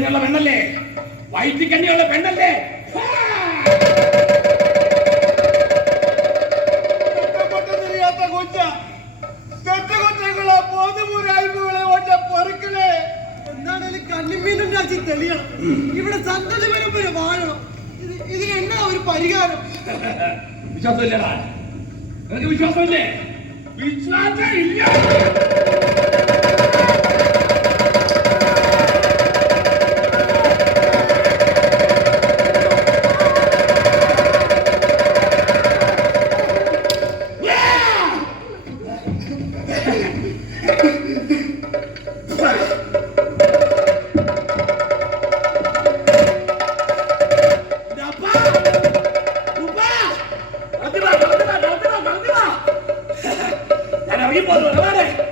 തന്നെയുള്ള പെണ്ണല്ലേ? വയറ്റിൽ തന്നെയുള്ള പെണ്ണല്ലേ? ഇവിടെ സന്തതി പരമ്പര വാഴണം. ഇതിന് എന്നാ ഒരു പരിഹാരം? വിശ്വാസമില്ലടാ, നിനക്ക് വിശ്വാസമില്ലേ? വിശ്വാസം ഇല്ല. ഞാൻ അവിടെ പോകുന്നു.